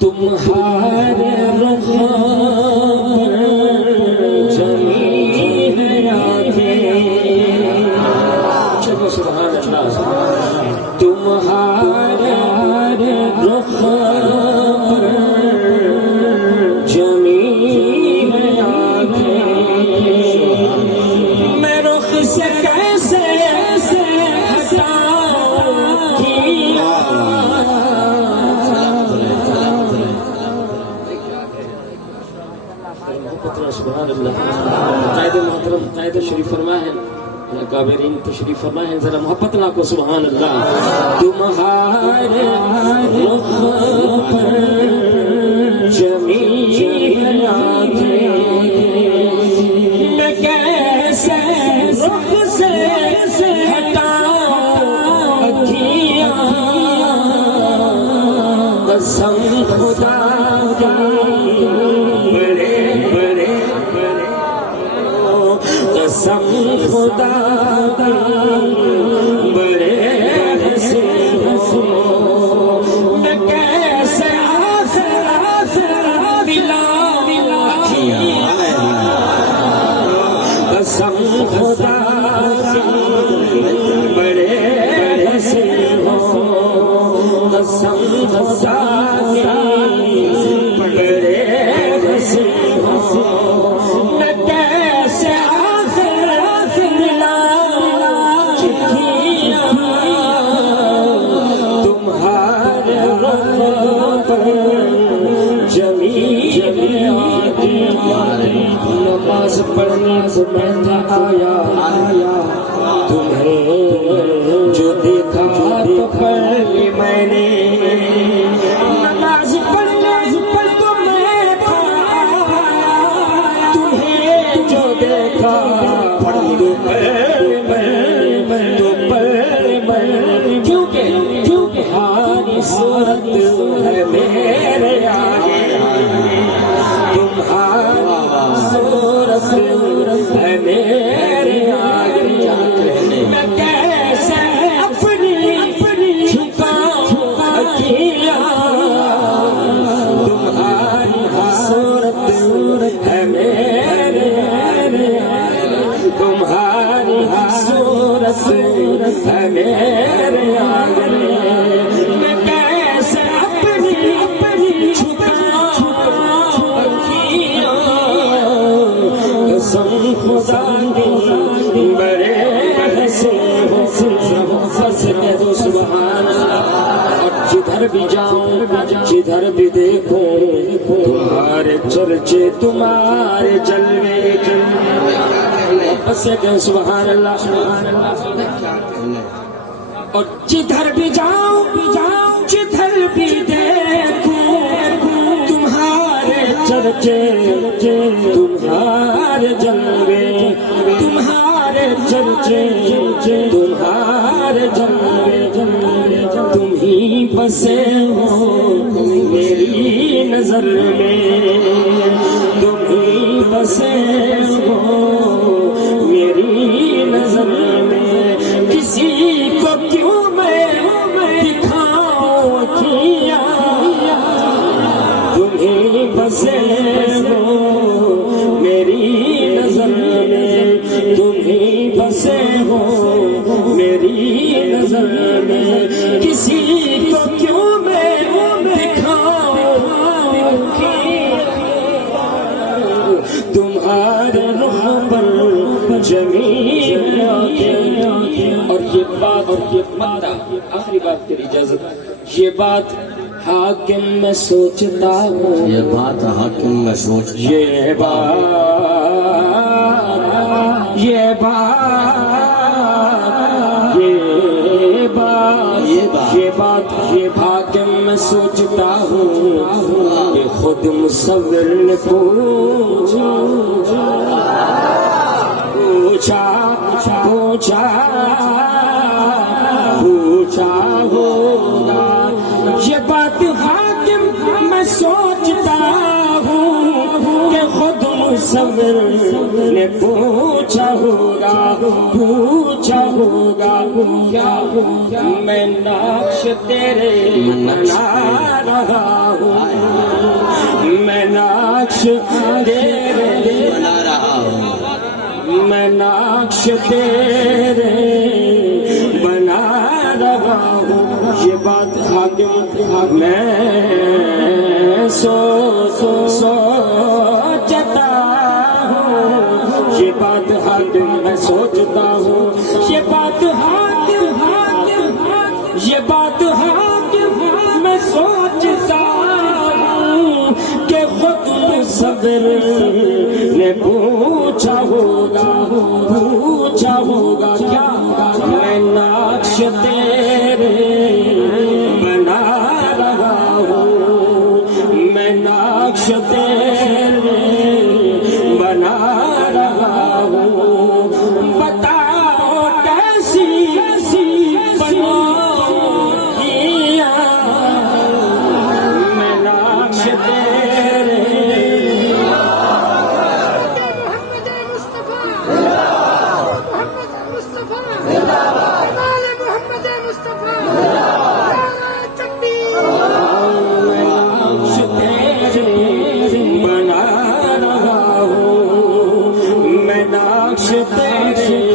تمہارے رخ پر جمی ہے آنکھیں، چلو سبحان اللہ، تمہارے رخ پر جمی ہے آنکھیں، میں رخ سے کیسے سبحان اللہ۔ قائد محترم قائد شریف فرما ہے، اکابرین تشریف فرما ہے، ذرا محبت لا کو سبحان اللہ۔ تمہارے رخ پر جمی ہے آنکھیں، میں کیسے رخ سے ہٹاؤں اکھیاں، قسم خدا کی قسم خدا کی بڑے حسین ہو، میں کیسے آخر دلا قسم خدا کی بڑے حسین ہو، قسم خدا کی بڑے حسین ہو، میں کیسے تمہارے رخ پر جمی نماز پڑھنے کو میں تھا آیا، تمہیں جو دیکھا تو پڑھ لی میں نے، نماز پڑھنے کو میں تھا آیا، تمہیں جو دیکھا پڑھ لی کیونکہ ہاری صورت ہے میرے آگے، تمہاری صورت ہے میرے آگے، میں کیسے اپنی جھکاؤں اکھیاں، تمہاری صورت ہے میرے آگے، تمہاری صورت ہے میرے آگے، میں کیسے اپنی جھکاؤں اکھیاں، قسم خدا کی بڑے حسین ہو، سے کہہ دو سبحان اللہ۔ اور جدھر بھی جاؤں جدھر بھی دیکھوں تمہارے چرچے تمہارے جلوے، بس کہ سبحان اللہ سبحان اللہ۔ اور جدھر بھی جاؤں جدھر بھی دیکھوں تمہارے چرچے تمہارے جلوے، تمہارے چرچے تمہارے جلوے، تم ہی بسے ہو میری نظر میں، تم ہی بسے ہو میری نظر میں، کسی کو کیوں میں دکھاؤں اکھیاں، تمہیں بسے ہو میری نظر میں، تمہیں بسے ہو میری نظر میں، کسی کو کیوں میں دکھاؤں اکھیاں، تمہارے رخ پر جمی ہے آنکھیں۔ اور یہ بات آخری بات تیری اجازت، یہ بات حاکم میں سوچتا ہوں، یہ بات حاکم میں سوچ، یہ حاکم میں سوچتا ہوں کہ خود مصور نے پوچھا ہوگا، یہ بات حاکم میں سوچتا ہوں کہ خود مصور نے پوچھا ہوگا، کیا میں نقش تیرے بنا تیرے بنا رہا ہوں میں نقش تیرے بنا رہا ہوں یہ بات حاکم میں سوچتا ہوں یہ بات حاکم میں سوچتا ہوں یہ بات حاکم یہ بات حاکم میں سوچتا ہوں کہ خود صبر نے پوچھا ہوگا کیا میں نقش تیرے بنا رہا ہوں میں نقش تیرے بنا رہا ہوں بتاؤ کیسی بنویا میں نقش تیرے بنا رہا ہوں میں نقش تیرے